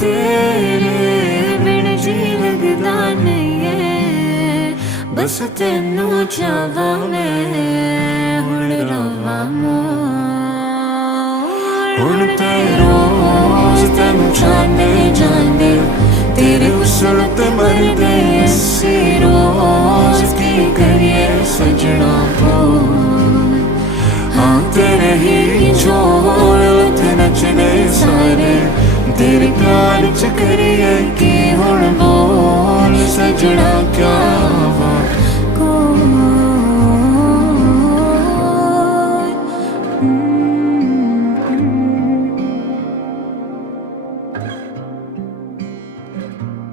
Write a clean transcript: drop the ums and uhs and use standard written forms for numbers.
तेरे बिन जी लगदा नहीं है, बस तेनू चाहवा मैं हुण रवा मोर। हुण ते रोज तेनू जाने जाने तेरे हुस्न ते मरदे असी रोज, की करिए सजना बोल। हाँ तेरे ही जोड़ ते नचने सारे, तेरे प्यार च करिए की हुण बोल सजना क्या